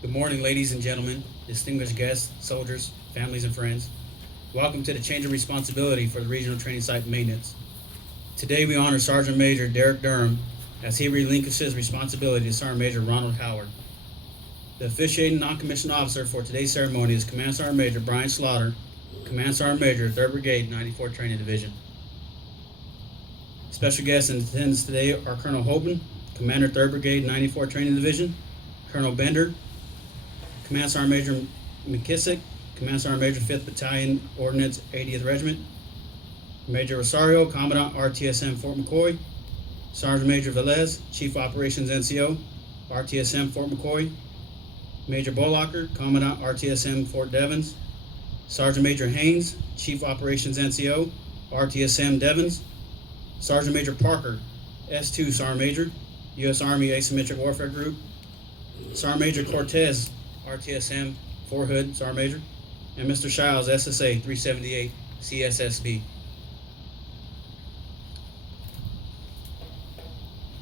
Good morning, ladies and gentlemen, distinguished guests, soldiers, families, and friends. Welcome to the change of responsibility for the Regional Training Site Maintenance. Today we honor Sergeant Major Derrick Durham as he relinquishes responsibility to Sergeant Major Ronald Howard. The officiating non-commissioned officer for today's ceremony is Command Sergeant Major Brian Slaughter, Command Sergeant Major, 3rd Brigade, 94th Training Division. Special guests in attendance today are Colonel Hoban, Commander, 3rd Brigade, 94th Training Division, Colonel Bender, Command Sergeant Major McKissick, Command Sergeant Major 5th Battalion, Ordnance 80th Regiment, Major Rosario, Commandant RTSM Fort McCoy, Sergeant Major Velez, Chief Operations NCO, RTSM Fort McCoy, Major Bolacher, Commandant RTSM Fort Devens, Sergeant Major Haynes, Chief Operations NCO, RTSM Devens, Sergeant Major Parker, S2 Sergeant Major, U.S. Army Asymmetric Warfare Group, Sergeant Major Cortez, RTSM Fort Hood Sergeant Major, and Mr. Shiles, SSA 378 CSSB.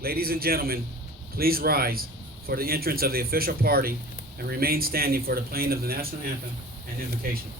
Ladies and gentlemen, please rise for the entrance of the official party and remain standing for the playing of the national anthem and invocation.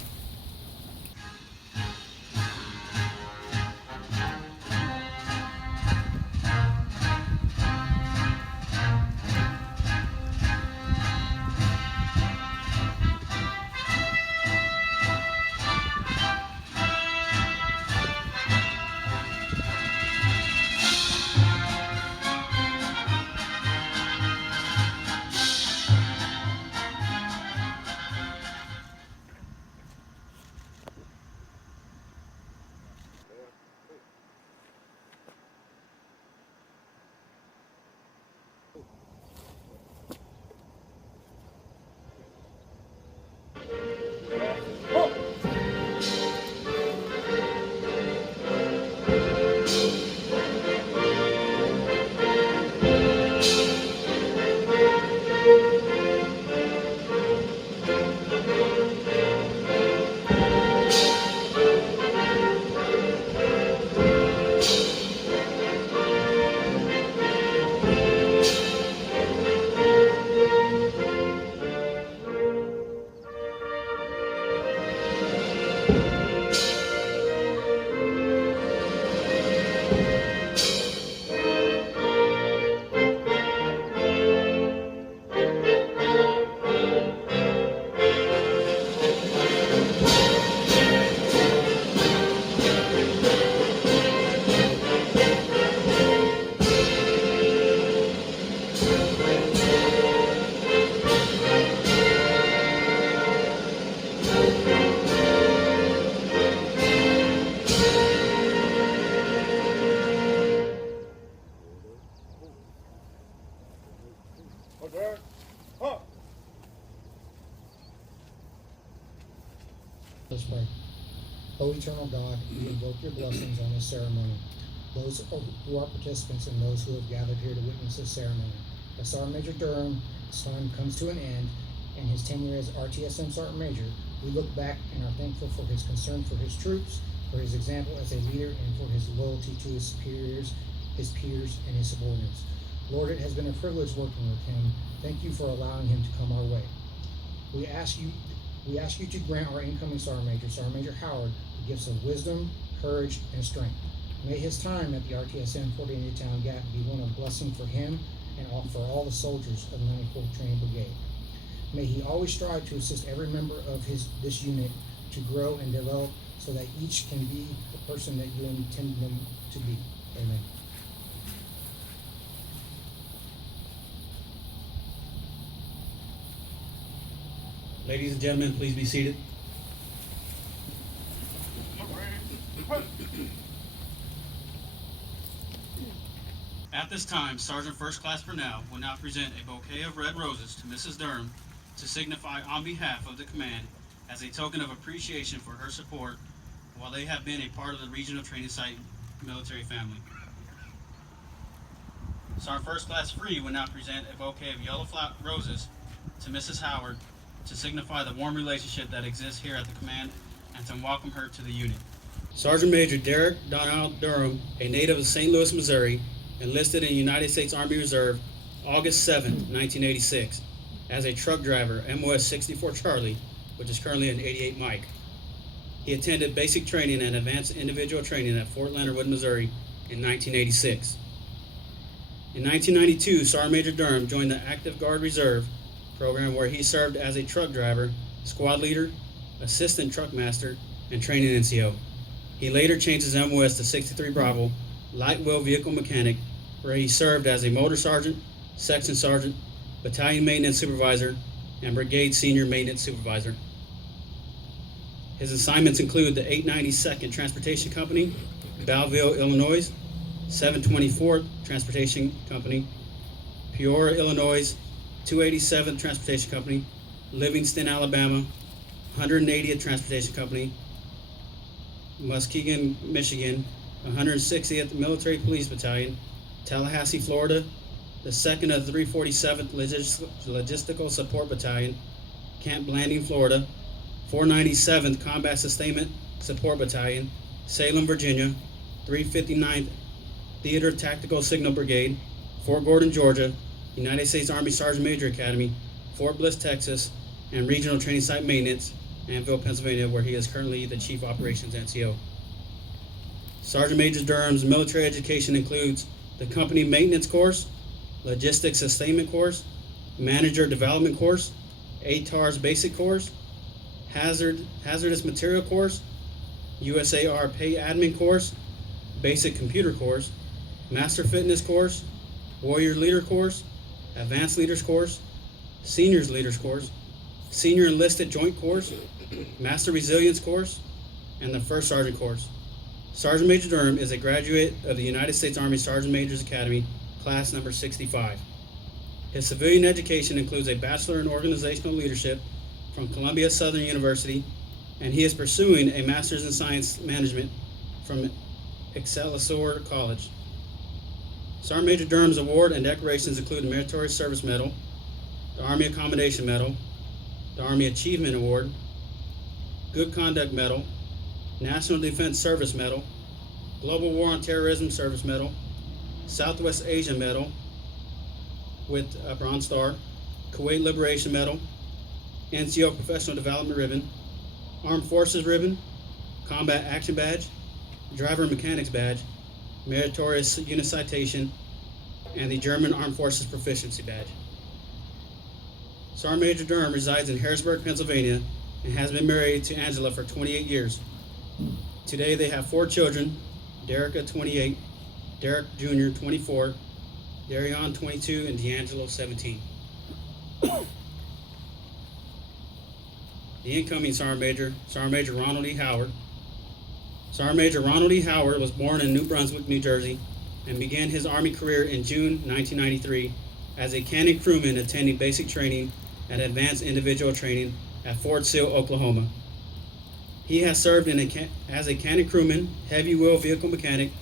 Let's pray. O eternal God, we invoke your blessings on this ceremony. Those who are participants and those who have gathered here to witness this ceremony. As Sergeant Major Durham's time comes to an end and his tenure as RTSM Sergeant Major, we look back and are thankful for his concern for his troops, for his example as a leader, and for his loyalty to his superiors, his peers, and his subordinates. Lord, it has been a privilege working with him. Thank you for allowing him to come our way. We ask you to grant our incoming Sergeant Major Howard, the gifts of wisdom, courage, and strength. May his time at the RTSM Fort Indiantown Gap be one of blessing for him and for all the soldiers of the 94th Training Brigade. May he always strive to assist every member of this unit to grow and develop so that each can be the person that you intend them to be. Amen. Ladies and gentlemen, please be seated. At this time, Sergeant First Class Purnell will now present a bouquet of red roses to Mrs. Durham to signify on behalf of the command as a token of appreciation for her support while they have been a part of the Regional Training Site military family. Sergeant First Class Free will now present a bouquet of yellow roses to Mrs. Howard to signify the warm relationship that exists here at the command and to welcome her to the unit. Sergeant Major Derrick Durham, a native of St. Louis, Missouri, enlisted in the United States Army Reserve August 7, 1986, as a truck driver, MOS 64 Charlie, which is currently an 88 Mike. He attended basic training and advanced individual training at Fort Leonard Wood, Missouri in 1986. In 1992, Sergeant Major Durham joined the Active Guard Reserve program where he served as a truck driver, squad leader, assistant truck master, and training NCO. He later changed his MOS to 63 Bravo, light wheel vehicle mechanic, where he served as a motor sergeant, section sergeant, battalion maintenance supervisor, and brigade senior maintenance supervisor. His assignments include the 892nd Transportation Company, Belleville, Illinois, 724th Transportation Company, Peoria, Illinois, 287th Transportation Company, Livingston, Alabama, 180th Transportation Company, Muskegon, Michigan, 160th Military Police Battalion, Tallahassee, Florida, the 2nd of 347th Logistical Support Battalion, Camp Blanding, Florida, 497th Combat Sustainment Support Battalion, Salem, Virginia, 359th Theater Tactical Signal Brigade, Fort Gordon, Georgia, United States Army Sergeant Major Academy, Fort Bliss, Texas, and Regional Training Site Maintenance, Annville, Pennsylvania, where he is currently the Chief Operations NCO. Sergeant Major Durham's military education includes the Company Maintenance Course, Logistics Sustainment Course, Manager Development Course, ATARS Basic Course, Hazardous Material Course, USAR Pay Admin Course, Basic Computer Course, Master Fitness Course, Warrior Leader Course, Advanced Leaders Course, Seniors Leaders Course, Senior Enlisted Joint Course, Master Resilience Course, and the First Sergeant Course. Sergeant Major Durham is a graduate of the United States Army Sergeant Majors Academy, class number 65. His civilian education includes a Bachelor in Organizational Leadership from Columbia Southern University, and he is pursuing a Master's in Science Management from Excelsior College. Sergeant Major Durham's award and decorations include the Meritorious Service Medal, the Army Accommodation Medal, the Army Achievement Award, Good Conduct Medal, National Defense Service Medal, Global War on Terrorism Service Medal, Southwest Asia Medal with a Bronze Star, Kuwait Liberation Medal, NCO Professional Development Ribbon, Armed Forces Ribbon, Combat Action Badge, Driver Mechanics Badge, Meritorious Unit Citation, and the German Armed Forces Proficiency Badge. Sergeant Major Durham resides in Harrisburg, Pennsylvania, and has been married to Angela for 28 years. Today they have 4 children, Derica 28, Derek Jr. 24, Darion 22, and D'Angelo 17. The incoming Sergeant Major Ronald E. Howard. Sergeant Major Ronald E. Howard was born in New Brunswick, New Jersey, and began his Army career in June 1993 as a cannon crewman attending basic training and advanced individual training at Fort Sill, Oklahoma. He has served as a cannon crewman, heavy wheel vehicle mechanic,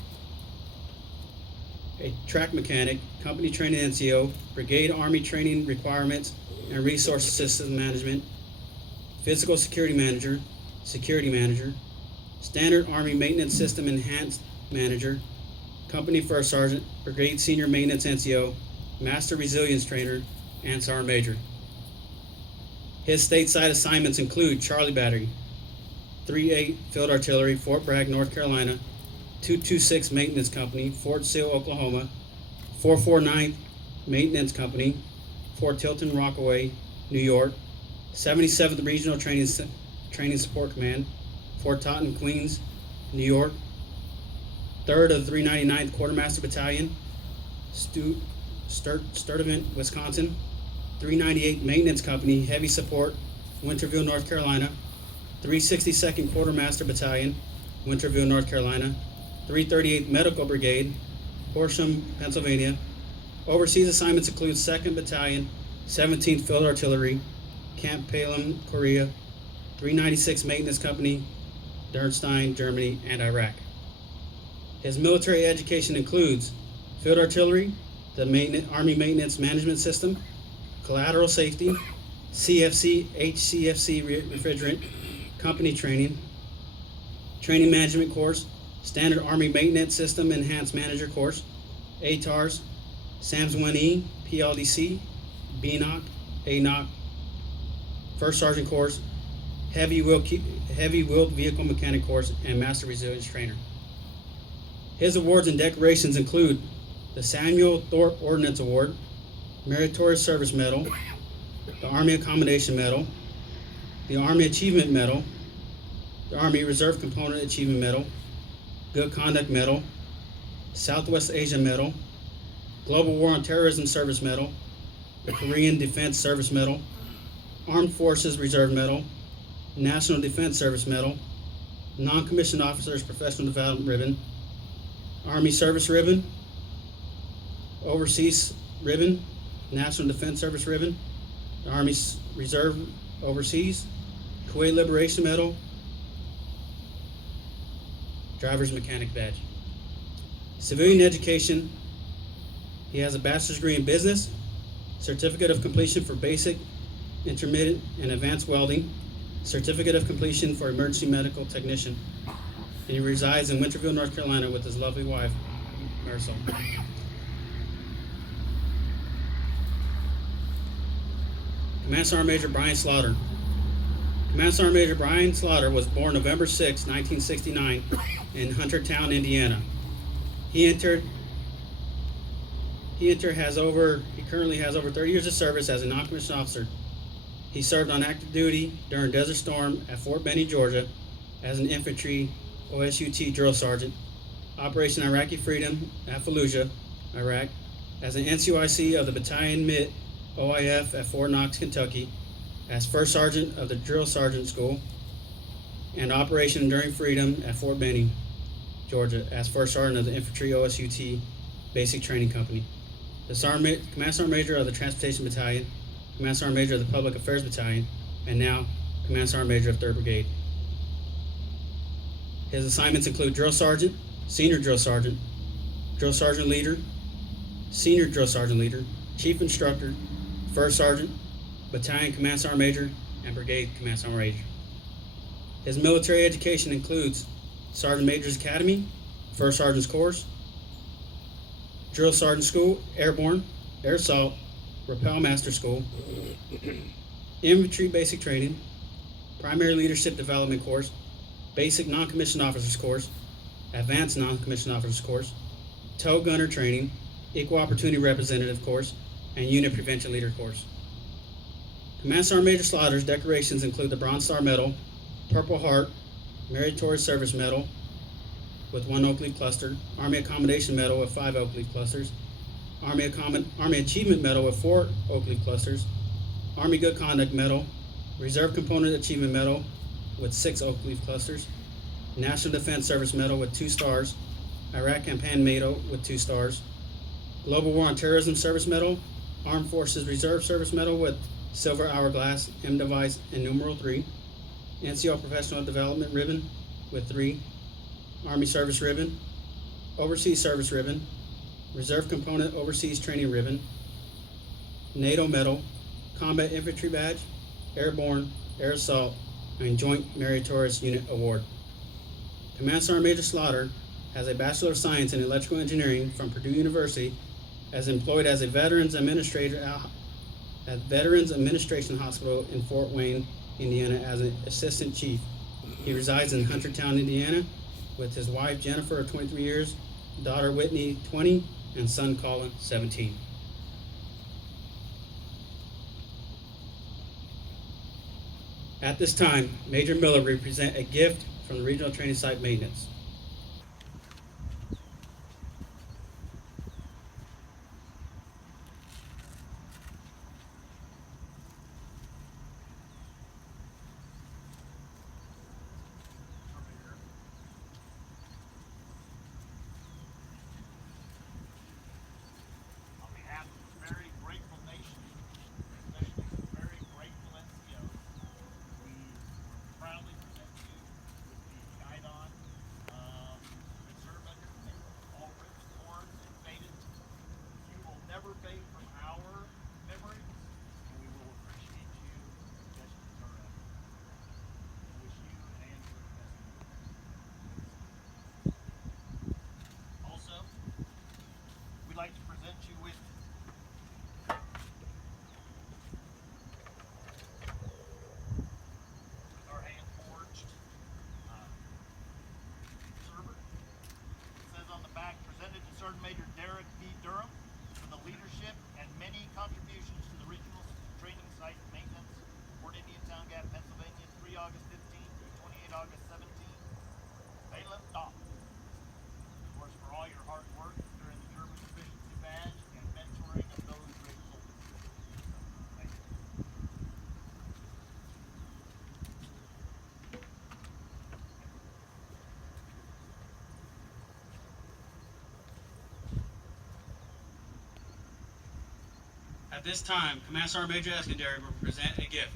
a track mechanic, company training NCO, brigade Army training requirements and resource systems management, physical security manager, standard Army maintenance system enhanced manager, company first sergeant, brigade senior maintenance NCO, master resilience trainer, and sergeant major. His stateside assignments include Charlie Battery, 3-8 Field Artillery, Fort Bragg, North Carolina, 226 Maintenance Company, Fort Sill, Oklahoma, 449th Maintenance Company, Fort Tilton, Rockaway, New York, 77th Regional Training Support Command, Fort Totten, Queens, New York, 3rd of 399th Quartermaster Battalion, Sturtevant, Wisconsin, 398 Maintenance Company, Heavy Support, Winterville, North Carolina, 362nd Quartermaster Battalion, Winterville, North Carolina, 338th Medical Brigade, Horsham, Pennsylvania. Overseas assignments include 2nd Battalion, 17th Field Artillery, Camp Palam, Korea, 396 Maintenance Company, Dernstein, Germany, and Iraq. His military education includes field artillery, the Army Maintenance Management System, collateral safety, CFC, HCFC refrigerant, company training, training management course, standard Army Maintenance System Enhanced Manager course, ATARS, SAMS 1E, PLDC, BNOC, ANOC, First Sergeant course, heavy wheeled vehicle mechanic course, and Master Resilience Trainer. His awards and decorations include the Samuel Thorpe Ordnance Award, Meritorious Service Medal, the Army Accommodation Medal, the Army Achievement Medal, the Army Reserve Component Achievement Medal, Good Conduct Medal, Southwest Asia Medal, Global War on Terrorism Service Medal, the Korean Defense Service Medal, Armed Forces Reserve Medal, National Defense Service Medal, Non-Commissioned Officers Professional Development Ribbon, Army Service Ribbon, Overseas Ribbon, National Defense Service Ribbon, the Army Reserve Overseas, Kuwait Liberation Medal, Driver's Mechanic Badge. Civilian education, he has a bachelor's degree in business, certificate of completion for basic, intermediate, and advanced welding, certificate of completion for emergency medical technician, and he resides in Winterville, North Carolina with his lovely wife, Marisol. Command Sergeant Major Brian Slaughter. Command Sergeant Major Brian Slaughter was born November 6, 1969 in Huntertown, Indiana. He currently has over 30 years of service as a non-commissioned officer. He served on active duty during Desert Storm at Fort Benning, Georgia, as an infantry OSUT drill sergeant, Operation Iraqi Freedom at Fallujah, Iraq, as an NCOIC of the Battalion MIT OIF at Fort Knox, Kentucky, as First Sergeant of the Drill Sergeant School, and Operation Enduring Freedom at Fort Benning, Georgia, as First Sergeant of the Infantry OSUT Basic Training Company. The Command Sergeant Major of the Transportation Battalion, Command Sergeant Major of the Public Affairs Battalion, and now Command Sergeant Major of 3rd Brigade. His assignments include Drill Sergeant, Senior Drill Sergeant Leader, Senior Drill Sergeant Leader, Chief Instructor, First Sergeant, Battalion Command Sergeant Major, and Brigade Command Sergeant Major. His military education includes Sergeant Major's Academy, First Sergeant's Course, Drill Sergeant School, Airborne, Air Assault, Rappel Master School, Infantry Basic Training, Primary Leadership Development Course, Basic Non-Commissioned Officers Course, Advanced Non-Commissioned Officers Course, Tow Gunner Training, Equal Opportunity Representative Course, and Unit Prevention Leader Course. Command Sergeant Major Slaughter's decorations include the Bronze Star Medal, Purple Heart, Meritorious Service Medal with 1 oak leaf cluster, Army Accommodation Medal with 5 oak leaf clusters, Army Achievement Medal with 4 oak leaf clusters, Army Good Conduct Medal, Reserve Component Achievement Medal with 6 oak leaf clusters, National Defense Service Medal with 2 stars, Iraq Campaign Medal with 2 stars, Global War on Terrorism Service Medal, Armed Forces Reserve Service Medal with Silver Hourglass, M Device, and numeral 3, NCO Professional Development Ribbon with 3, Army Service Ribbon, Overseas Service Ribbon, Reserve Component Overseas Training Ribbon, NATO Medal, Combat Infantry Badge, Airborne, Air Assault, and Joint Meritorious Unit Award. Command Sergeant Major Slaughter has a Bachelor of Science in Electrical Engineering from Purdue University, as employed as a Veterans Administrator at Veterans Administration Hospital in Fort Wayne, Indiana, as an Assistant Chief. He resides in Huntertown, Indiana, with his wife Jennifer of 23 years, daughter Whitney 20, and son Colin 17. At this time, Major Miller will present a gift from the Regional Training Site Maintenance. On behalf of a very grateful nation, especially some very grateful NCOs, we were never fade from our memories, and we will appreciate you the best you are ever. I wish you and Andrew the best of luck. Also, we'd like to present you with our hand-forged server. It says on the back, presented to Sergeant Major Derrick Durham for the leadership and many contributions to the regional training site maintenance, Fort Indian Town Gap, Pennsylvania, 3 August 15 through 28 August 17. Bailiff Doc. Of course, for all your hard work during the German Proficiency Badge and mentoring of those great soldiers. Thank you. At this time, Command Sergeant Major Eskandari will present a gift.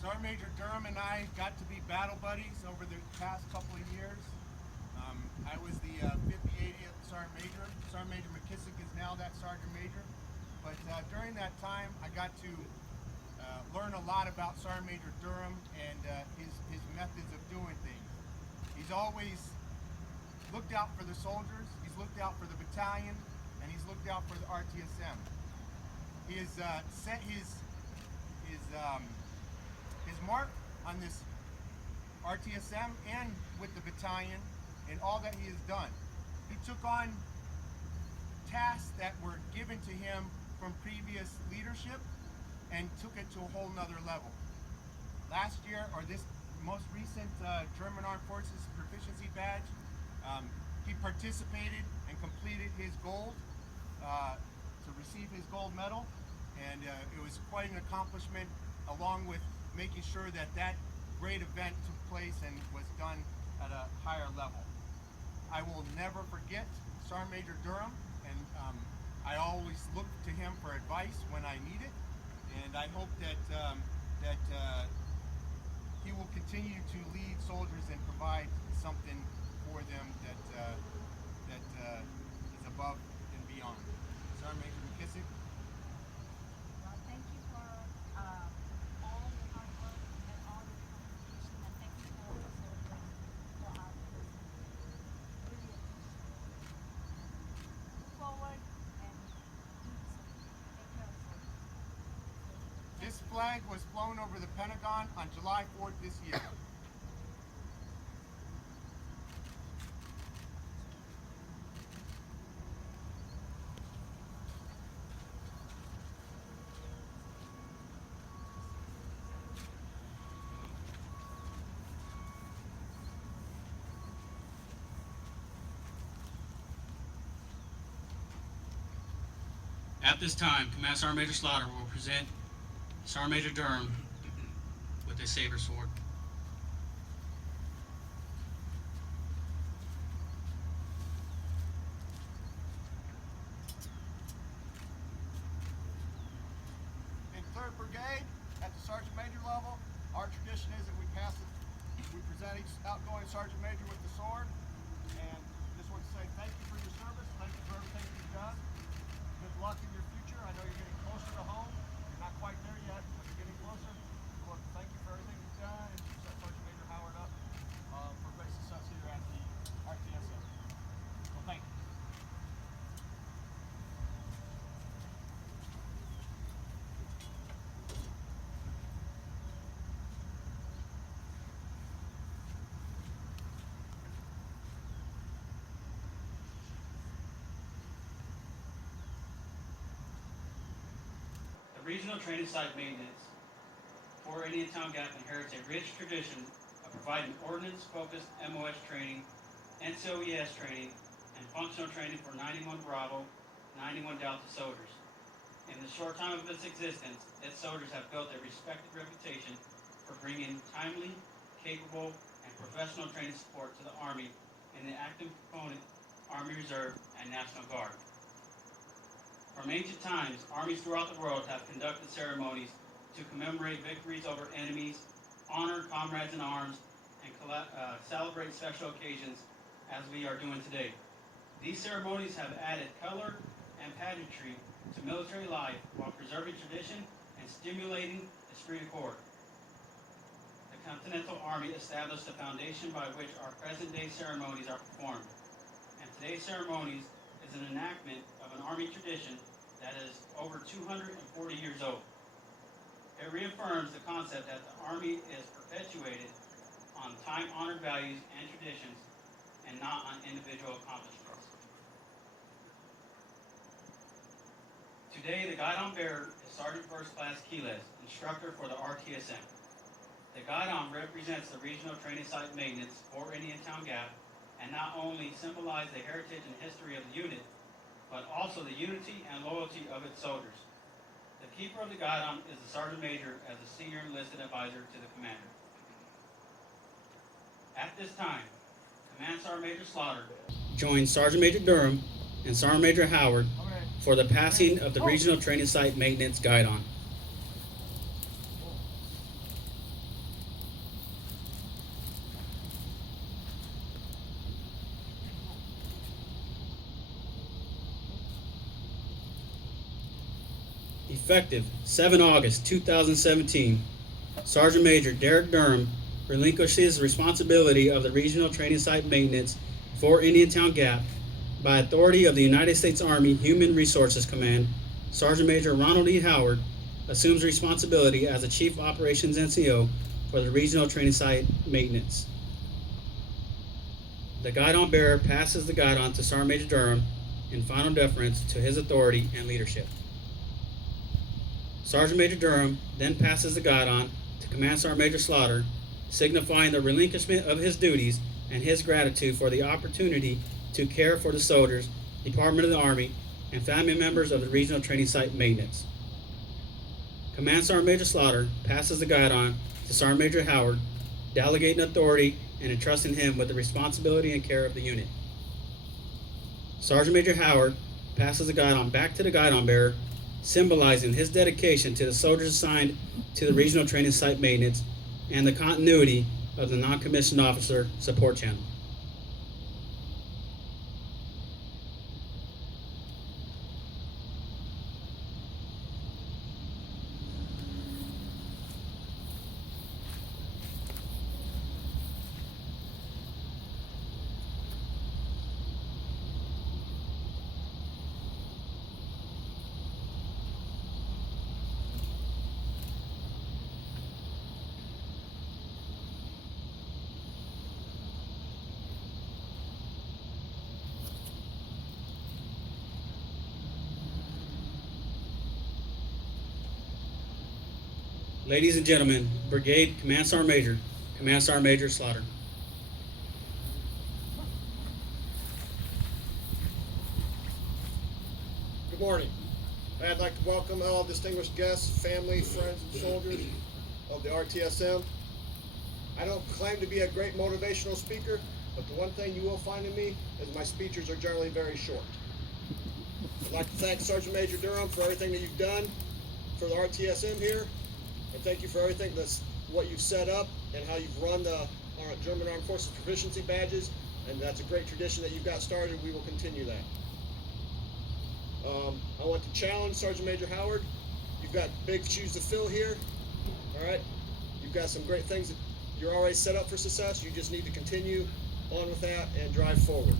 Sergeant Major Durham and I got to be battle buddies over the past couple of years. I was the 50-80th Sergeant Major. Sergeant Major McKissick is now that Sergeant Major. But during that time, I got to learn a lot about Sergeant Major Durham and his methods of doing things. He's always looked out for the soldiers, he's looked out for the battalion, and he's looked out for the RTSM. He has set his mark on this RTSM and with the battalion in all that he has done. He took on tasks that were given to him from previous leadership and took it to a whole nother level. Last year, or this most recent German Armed Forces Proficiency Badge, he participated and completed his gold to receive his gold medal, and it was quite an accomplishment, along with making sure that that great event took place and was done at a higher level. I will never forget Sergeant Major Durham, and I always look to him for advice when I need it, and I hope that he will continue to lead soldiers and provide something for them that is above and beyond. Sergeant Major McKissick. Well, thank you for all your hard work and all your contribution, and thank you for the soldiers for our prison. Really appreciate it. Move forward and do the same. Take care of soldiers. This flag was flown over the Pentagon on July 4th this year. At this time, Command Sergeant Major Slaughter will present Sergeant Major Durham with a saber sword. In 3rd Brigade, at the Sergeant Major level, our tradition is that we present each outgoing Sergeant Major with the sword. And just want to say thank you for your service, thank you for everything you've done. Good luck in your future. I know you're getting closer to home. You're not quite there yet, but you're getting closer. I want to thank you for everything you've done, and you set Sergeant Major Howard up for great success here at the RTSM. Well, thank you. The Regional Training Site Maintenance Fort Indian Town Gap inherits a rich tradition of providing ordnance-focused MOS training, NCOES training, and functional training for 91 Bravo, 91 Delta soldiers. In the short time of its existence, its soldiers have built a respected reputation for bringing timely, capable, and professional training support to the Army and the active component Army Reserve and National Guard. From ancient times, armies throughout the world have conducted ceremonies to commemorate victories over enemies, honor comrades in arms, and celebrate special occasions as we are doing today. These ceremonies have added color and pageantry to military life while preserving tradition and stimulating esprit de corps. The Continental Army established the foundation by which our present-day ceremonies are performed, and today's ceremonies is an enactment of an Army tradition that is over 240 years old. It reaffirms the concept that the Army is perpetuated on time-honored values and traditions and not on individual accomplishments. Today, the guidon bearer is Sergeant First Class Quiles, instructor for the RTSM. The guidon represents the regional training site maintenance for Indiantown Gap and not only symbolize the heritage and history of the unit, but also the unity and loyalty of its soldiers. The keeper of the guidon is the Sergeant Major as a senior enlisted advisor to the commander. At this time, Command Sergeant Major Slaughter joins Sergeant Major Durham and Sergeant Major Howard for the passing of the Regional Training Site Maintenance Guidon. Effective 7 August 2017, Sergeant Major Derrick Durham relinquishes responsibility of the Regional Training Site Maintenance for Indiantown Gap by authority of the United States Army Human Resources Command. Sergeant Major Ronald E. Howard assumes responsibility as the Chief Operations NCO for the Regional Training Site Maintenance. The guidon bearer passes the guidon to Sergeant Major Durham in final deference to his authority and leadership. Sergeant Major Durham then passes the guidon to Command Sergeant Major Slaughter, signifying the relinquishment of his duties and his gratitude for the opportunity to care for the soldiers, Department of the Army, and family members of the Regional Training Site Maintenance. Command Sergeant Major Slaughter passes the guidon to Sergeant Major Howard, delegating authority and entrusting him with the responsibility and care of the unit. Sergeant Major Howard passes the guidon back to the guidon bearer, symbolizing his dedication to the soldiers assigned to the Regional Training Site Maintenance and the continuity of the non-commissioned officer support channel. Ladies and gentlemen, Brigade Command Sergeant Major Slaughter. Good morning. I'd like to welcome all distinguished guests, family, friends, and soldiers of the RTSM. I don't claim to be a great motivational speaker, but the one thing you will find in me is my speeches are generally very short. I'd like to thank Sergeant Major Durham for everything that you've done for the RTSM here, and thank you for everything what you've set up and how you've run the German Armed Forces Proficiency Badges, and that's a great tradition that you've got started. We will continue that. I want to challenge Sergeant Major Howard. You've got big shoes to fill here, all right? You've got some great things that you're already set up for success. You just need to continue on with that and drive forward.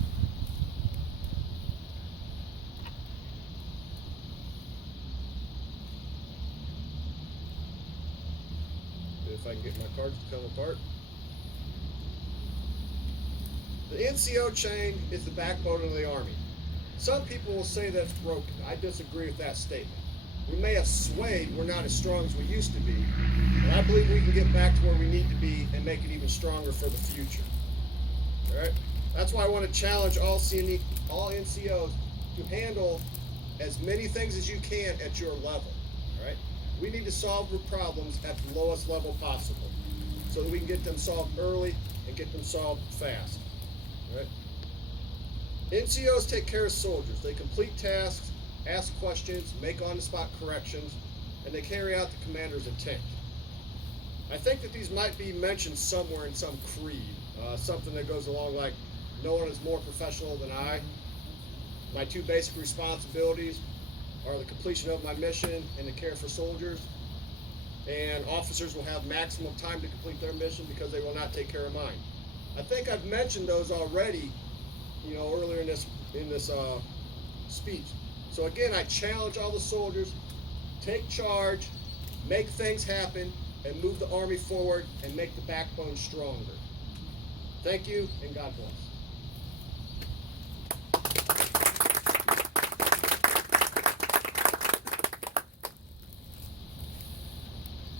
If I can get my cards to come apart. The NCO chain is the backbone of the Army. Some people will say that it's broken. I disagree with that statement. We may have swayed, we're not as strong as we used to be, but I believe we can get back to where we need to be and make it even stronger for the future. All right? That's why I want to challenge all NCOs to handle as many things as you can at your level. All right? We need to solve the problems at the lowest level possible so that we can get them solved early and get them solved fast. Right? NCOs take care of soldiers. They complete tasks, ask questions, make on-the-spot corrections, and they carry out the commander's intent. I think that these might be mentioned somewhere in some creed, something that goes along like, no one is more professional than I. My two basic responsibilities are the completion of my mission and the care for soldiers. And officers will have maximum time to complete their mission because they will not take care of mine. I think I've mentioned those already, earlier in this speech. So again, I challenge all the soldiers, take charge, make things happen, and move the Army forward and make the backbone stronger. Thank you, and God bless.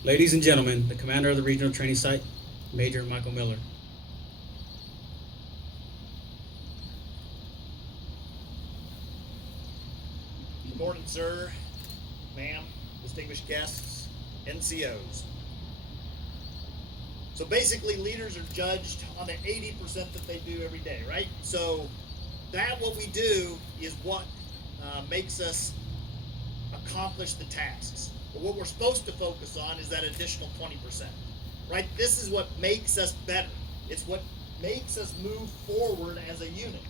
Ladies and gentlemen, the commander of the regional training site, Major Michael Miller. Good morning, sir, ma'am, distinguished guests, NCOs. So basically, leaders are judged on the 80% that they do every day, right? So what we do is what makes us accomplish the tasks. But what we're supposed to focus on is that additional 20%, right? This is what makes us better. It's what makes us move forward as a unit.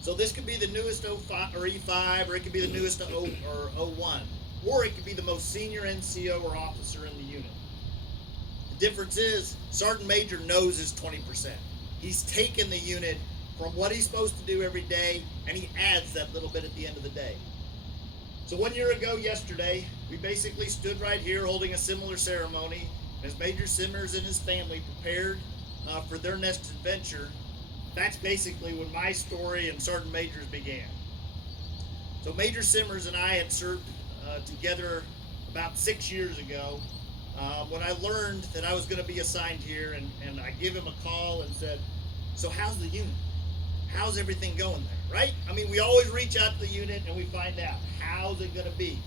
So this could be the newest 05 or E5, or it could be the newest 01, or it could be the most senior NCO or officer in the unit. The difference is Sergeant Major knows his 20%. He's taken the unit from what he's supposed to do every day, and he adds that little bit at the end of the day. So 1 year ago yesterday, we basically stood right here holding a similar ceremony as Major Simmers and his family prepared for their next adventure. That's basically when my story and Sergeant Major's began. So Major Simmers and I had served together about 6 years ago when I learned that I was going to be assigned here, and I give him a call and said, so how's the unit? How's everything going there, right? I mean, we always reach out to the unit and we find out, how's it going to be?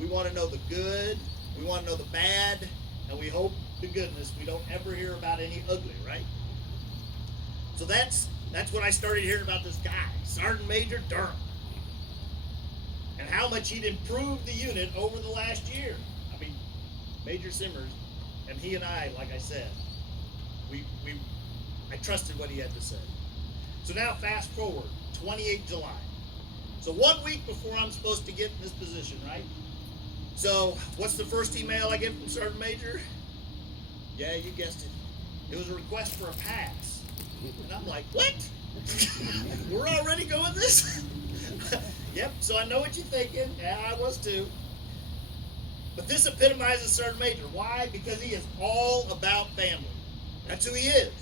We want to know the good, we want to know the bad, and we hope to goodness we don't ever hear about any ugly, right? So that's when I started hearing about this guy, Sergeant Major Durham, and how much he'd improved the unit over the last year. I mean, Major Simmers and he and I, like I said, I trusted what he had to say. So now fast forward, 28 July. So 1 week before I'm supposed to get in this position, right? So what's the first email I get from Sergeant Major? Yeah, you guessed it. It was a request for a pass. And I'm like, what? We're already going this? Yep, so I know what you're thinking. Yeah, I was too. But this epitomizes Sergeant Major. Why? Because he is all about family. That's who he is.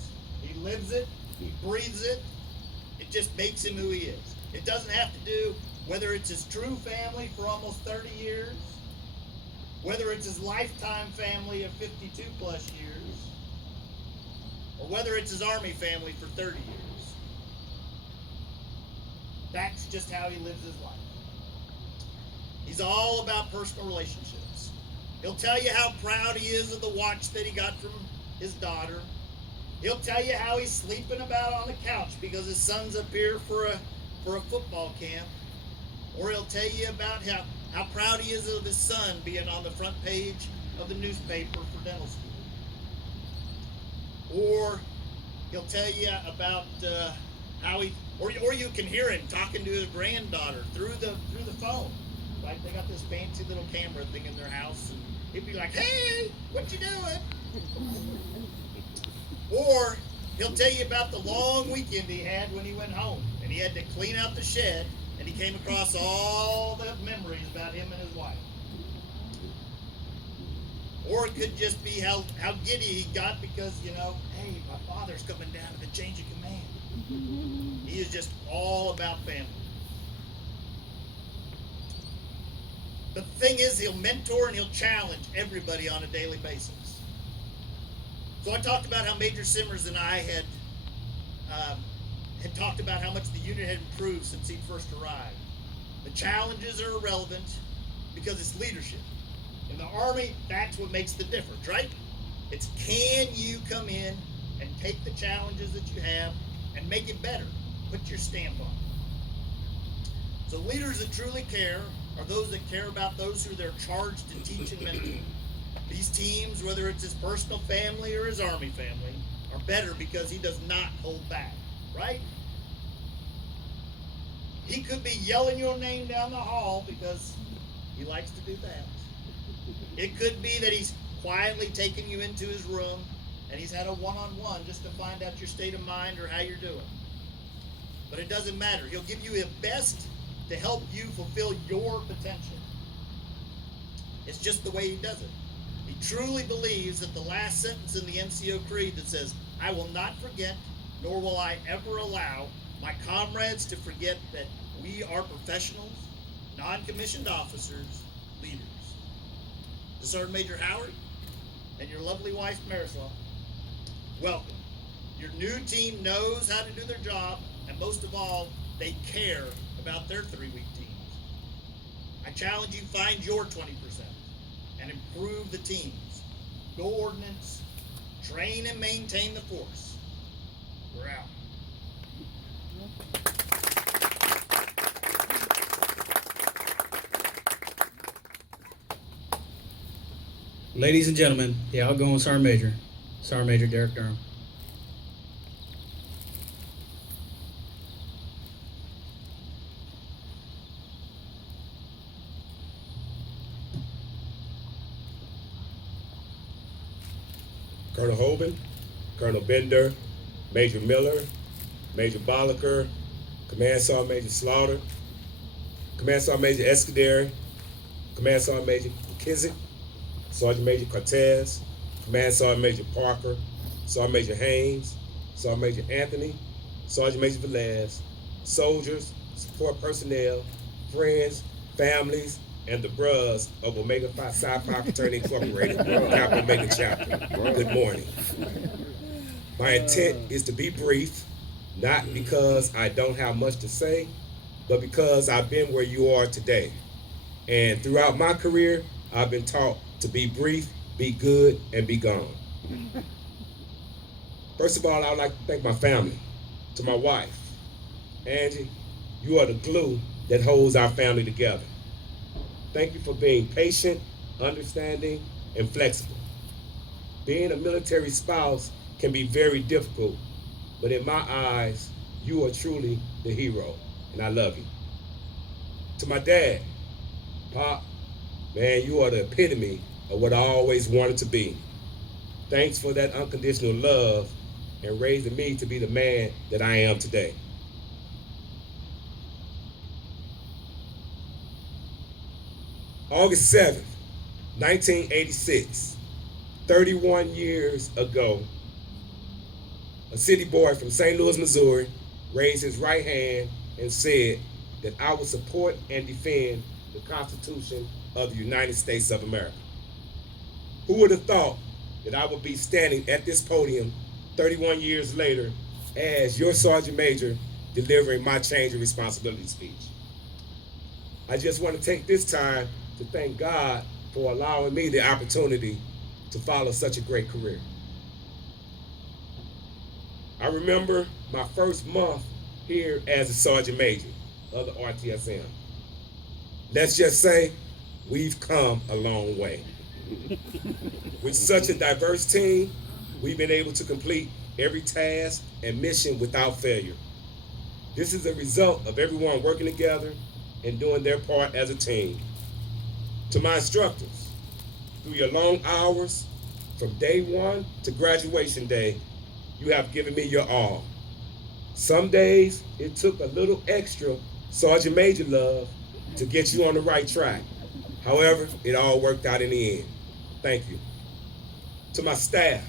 He lives it. He breathes it. It just makes him who he is. It doesn't have to do whether it's his true family for almost 30 years, whether it's his lifetime family of 52 plus years, or whether it's his Army family for 30 years. That's just how he lives his life. He's all about personal relationships. He'll tell you how proud he is of the watch that he got from his daughter. He'll tell you how he's sleeping about on the couch because his son's up here for a football camp. Or he'll tell you about how proud he is of his son being on the front page of the newspaper for dental school. Or he'll tell you about how he, or you can hear him talking to his granddaughter through the phone. Like they got this fancy little camera thing in their house, and he'd be like, "Hey, what you doing?" Or he'll tell you about the long weekend he had when he went home, and he had to clean out the shed, and he came across all the memories about him and his wife. Or it could just be how giddy he got because, hey, my father's coming down to the change of command. He is just all about family. But the thing is, he'll mentor and he'll challenge everybody on a daily basis. So I talked about how Major Simmers and I had talked about how much the unit had improved since he first arrived. The challenges are irrelevant. because it's leadership. In the Army, that's what makes the difference, right? It's can you come in and take the challenges that you have and make it better? Put your stamp on it. So leaders that truly care are those that care about those who they're charged to teach and mentor. These teams, whether it's his personal family or his Army family, are better because he does not hold back, right? He could be yelling your name down the hall because he likes to do that. It could be that he's quietly taking you into his room and he's had a one-on-one just to find out your state of mind or how you're doing. But it doesn't matter. He'll give you his best to help you fulfill your potential. It's just the way he does it. He truly believes that the last sentence in the NCO Creed that says, "I will not forget, nor will I ever allow my comrades to forget that we are professionals, non-commissioned officers, leaders." To Sergeant Major Howard and your lovely wife Marisol, welcome. Your new team knows how to do their job, and most of all, they care about their 3-week teams. I challenge you, find your 20% and improve the teams. Go ordnance, train and maintain the force. We're out. Ladies and gentlemen, the outgoing Sergeant Major Derrick Durham. Colonel Hoban, Colonel Bender, Major Miller, Major Bolliker, Command Sergeant Major Slaughter, Command Sergeant Major Escuderi, Command Sergeant Major McKissick, Sergeant Major Cortez, Command Sergeant Major Parker, Sergeant Major Haynes, Sergeant Major Anthony, Sergeant Major Velez, soldiers, support personnel, friends, families, and the bros of Omega Phi Psi Phi Fraternity Incorporated, Kappa Omega Chapter. Good morning. My intent is to be brief, not because I don't have much to say, but because I've been where you are today. And throughout my career, I've been taught to be brief, be good, and be gone. First of all, I would like to thank my family. To my wife, Angie, you are the glue that holds our family together. Thank you for being patient, understanding, and flexible. Being a military spouse can be very difficult, but in my eyes, you are truly the hero, and I love you. To my dad, Pop, man, you are the epitome of what I always wanted to be. Thanks for that unconditional love and raising me to be the man that I am today. August 7th, 1986, 31 years ago, a city boy from St. Louis, Missouri, raised his right hand and said that I would support and defend the Constitution of the United States of America. Who would have thought that I would be standing at this podium 31 years later as your Sergeant Major delivering my change of responsibility speech? I just want to take this time to thank God for allowing me the opportunity to follow such a great career. I remember my first month here as a Sergeant Major of the RTSM. Let's just say we've come a long way. With such a diverse team, we've been able to complete every task and mission without failure. This is a result of everyone working together and doing their part as a team. To my instructors, through your long hours, from day one to graduation day, you have given me your all. Some days it took a little extra Sergeant Major love to get you on the right track. However, it all worked out in the end. Thank you. To my staff,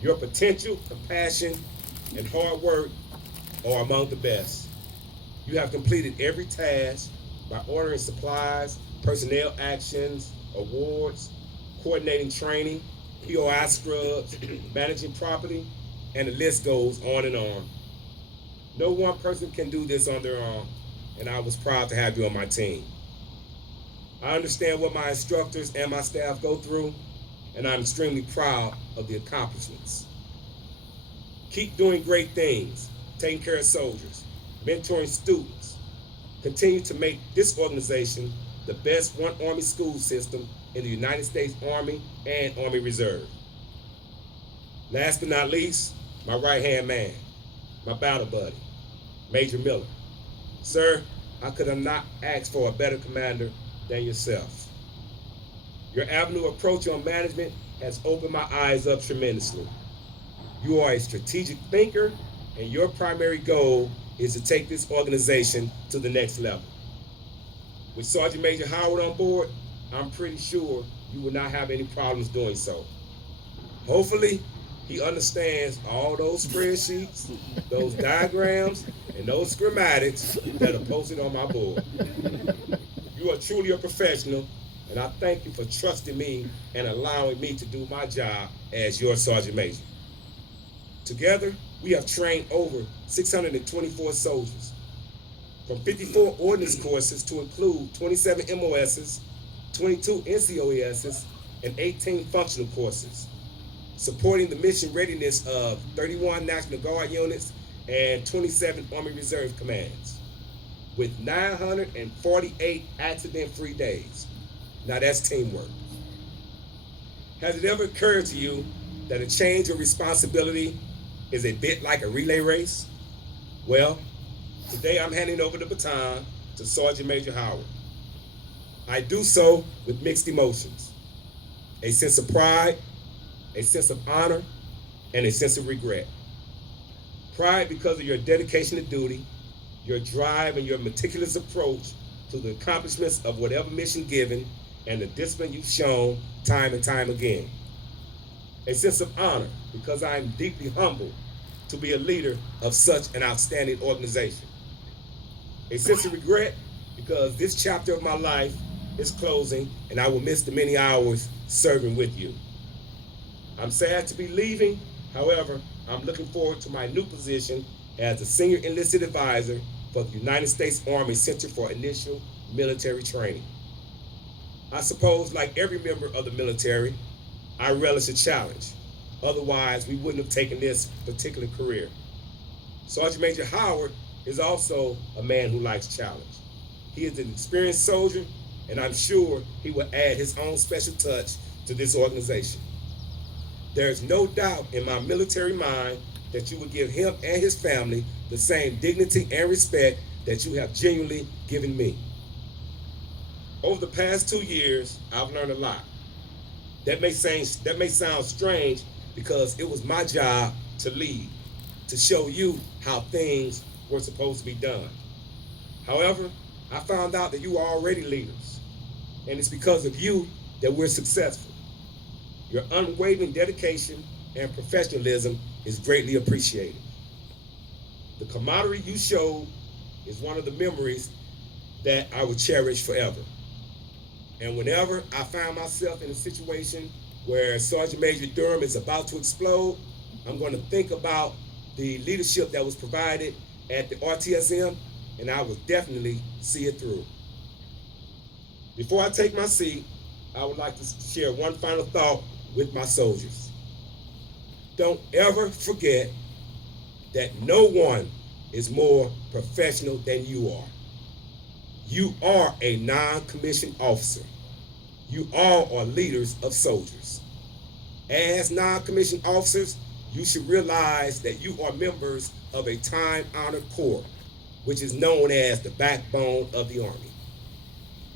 your potential, compassion, and hard work are among the best. You have completed every task by ordering supplies, personnel actions, awards, coordinating training, POI scrubs, managing property, and the list goes on and on. No one person can do this on their own, and I was proud to have you on my team. I understand what my instructors and my staff go through, and I'm extremely proud of the accomplishments. Keep doing great things, taking care of soldiers, mentoring students. Continue to make this organization the best one Army school system in the United States Army and Army Reserve. Last but not least, my right-hand man, my battle buddy, Major Miller. Sir, I could have not asked for a better commander than yourself. Your avenue approach on management has opened my eyes up tremendously. You are a strategic thinker, and your primary goal is to take this organization to the next level. With Sergeant Major Howard on board, I'm pretty sure you will not have any problems doing so. Hopefully, he understands all those spreadsheets, those diagrams, and those schematics that are posted on my board. You are truly a professional, and I thank you for trusting me and allowing me to do my job as your Sergeant Major. Together, we have trained over 624 soldiers, from 54 ordnance courses to include 27 MOSs, 22 NCOESs, and 18 functional courses, supporting the mission readiness of 31 National Guard units and 27 Army Reserve commands, with 948 accident-free days. Now that's teamwork. Has it ever occurred to you that a change of responsibility is a bit like a relay race? Well, today I'm handing over the baton to Sergeant Major Howard. I do so with mixed emotions, a sense of pride, a sense of honor, and a sense of regret. Pride because of your dedication to duty, your drive, and your meticulous approach to the accomplishments of whatever mission given, and the discipline you've shown time and time again. A sense of honor because I am deeply humbled to be a leader of such an outstanding organization. A sense of regret because this chapter of my life is closing and I will miss the many hours serving with you. I'm sad to be leaving. However, I'm looking forward to my new position as a Senior Enlisted Advisor for the United States Army Center for Initial Military Training. I suppose, like every member of the military, I relish a challenge. Otherwise, we wouldn't have taken this particular career. Sergeant Major Howard is also a man who likes challenge. He is an experienced soldier, and I'm sure he will add his own special touch to this organization. There is no doubt in my military mind that you will give him and his family the same dignity and respect that you have genuinely given me. Over the past 2 years, I've learned a lot. That may sound strange because it was my job to lead, to show you how things were supposed to be done. However, I found out that you are already leaders, and it's because of you that we're successful. Your unwavering dedication and professionalism is greatly appreciated. The camaraderie you showed is one of the memories that I will cherish forever. And whenever I find myself in a situation where Sergeant Major Durham is about to explode, I'm going to think about the leadership that was provided at the RTSM, and I will definitely see it through. Before I take my seat, I would like to share one final thought with my soldiers. Don't ever forget that no one is more professional than you are. You are a non-commissioned officer. You all are leaders of soldiers. As non-commissioned officers, you should realize that you are members of a time-honored corps, which is known as the backbone of the Army.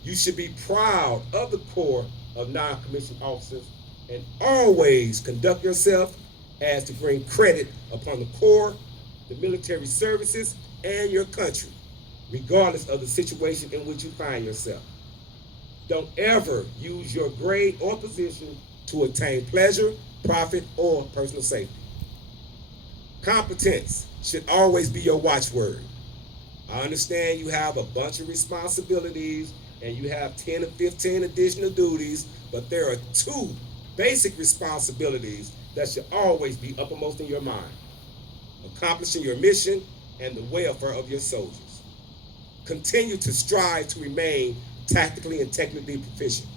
You should be proud of the corps of non-commissioned officers and always conduct yourself as to bring credit upon the corps, the military services, and your country, regardless of the situation in which you find yourself. Don't ever use your grade or position to attain pleasure, profit, or personal safety. Competence should always be your watchword. I understand you have a bunch of responsibilities and you have 10 or 15 additional duties, but there are 2 basic responsibilities that should always be uppermost in your mind: accomplishing your mission and the welfare of your soldiers. Continue to strive to remain tactically and technically proficient.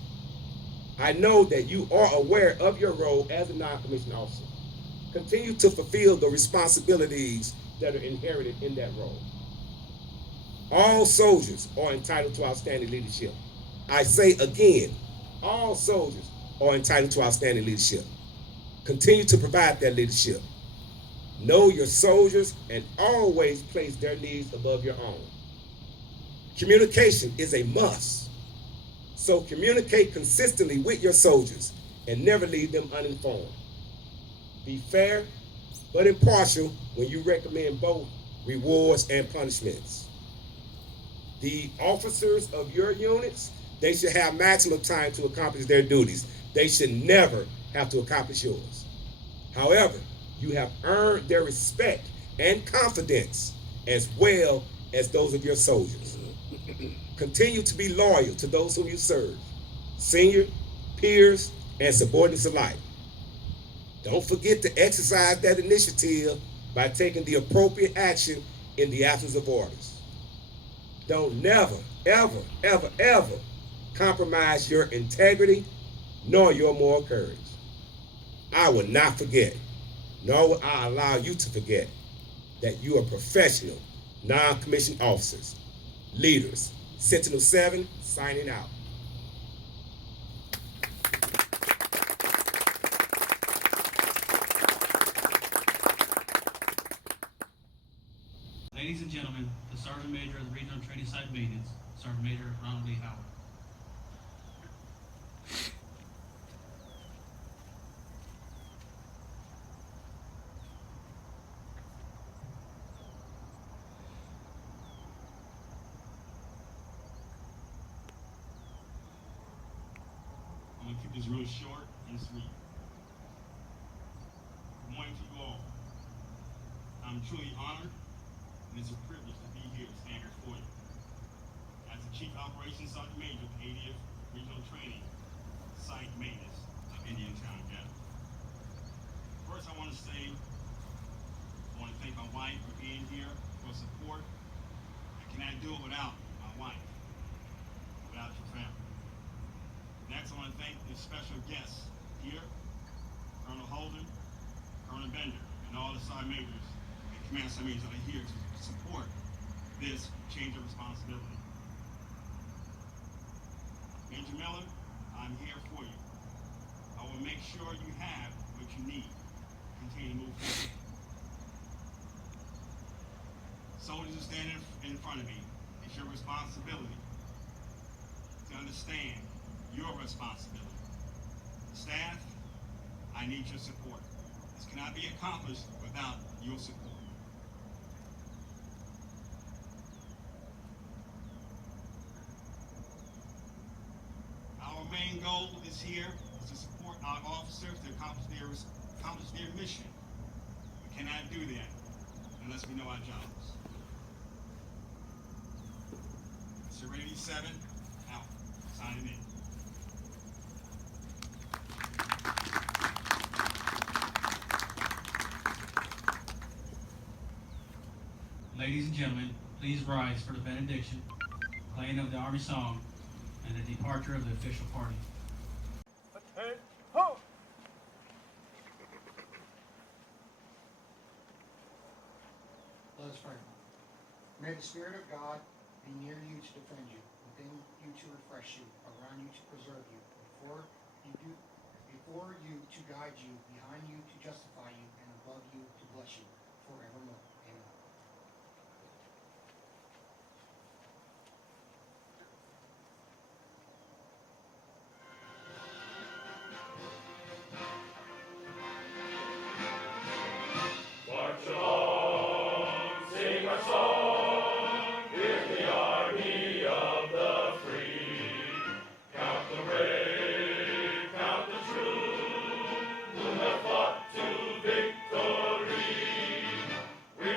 I know that you are aware of your role as a non-commissioned officer. Continue to fulfill the responsibilities that are inherited in that role. All soldiers are entitled to outstanding leadership. I say again, all soldiers are entitled to outstanding leadership. Continue to provide that leadership. Know your soldiers and always place their needs above your own. Communication is a must. So communicate consistently with your soldiers and never leave them uninformed. Be fair but impartial when you recommend both rewards and punishments. The officers of your units, they should have maximum time to accomplish their duties. They should never have to accomplish yours. However, you have earned their respect and confidence as well as those of your soldiers. Continue to be loyal to those whom you serve, senior, peers, and subordinates alike. Don't forget to exercise that initiative by taking the appropriate action in the absence of orders. Don't never, ever, ever, ever compromise your integrity nor your moral courage. I will not forget, nor will I allow you to forget, that you are professional, non-commissioned officers, leaders. Sentinel 7, signing out. Ladies and gentlemen, the Sergeant Major of the Regional Training Site Maintenance, Sergeant Major Ronald Lee Howard. I'm going to keep this real short and sweet. Good morning to you all. I'm truly honored and it's a privilege to be here to stand before you. As the Chief Operations Sergeant Major of the 80th Regional Training Site Maintenance of Indiantown, Gap. First, I want to thank my wife for being here, for support. I cannot do it without my wife, without your family. Next, I want to thank the special guests here, Colonel Holden, Colonel Bender, and all the sergeant majors and command sergeant majors that are here to support this change of responsibility. Major Miller, I'm here for you. I will make sure you have what you need to continue to move forward. Soldiers are standing in front of me. It's your responsibility to understand your responsibility. Staff, I need your support. This cannot be accomplished without your support. Our main goal this year is to support our officers to accomplish their mission. We cannot do that unless we know our jobs. Serenity 7, out. Signing in. Ladies and gentlemen, please rise for the benediction, playing of the Army song, and the departure of the official party. Let us pray. May the Spirit of God be near you to defend you, within you to refresh you, around you to preserve you, before you to guide you, behind you to justify you, and above you to bless you forevermore. Amen. We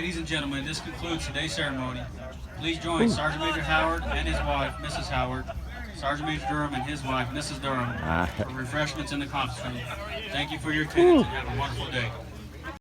Ladies and gentlemen, this concludes today's ceremony. Please join Sergeant Major Howard and his wife, Mrs. Howard, Sergeant Major Durham and his wife, Mrs. Durham, for refreshments in the conference room. Thank you for your attendance and have a wonderful day.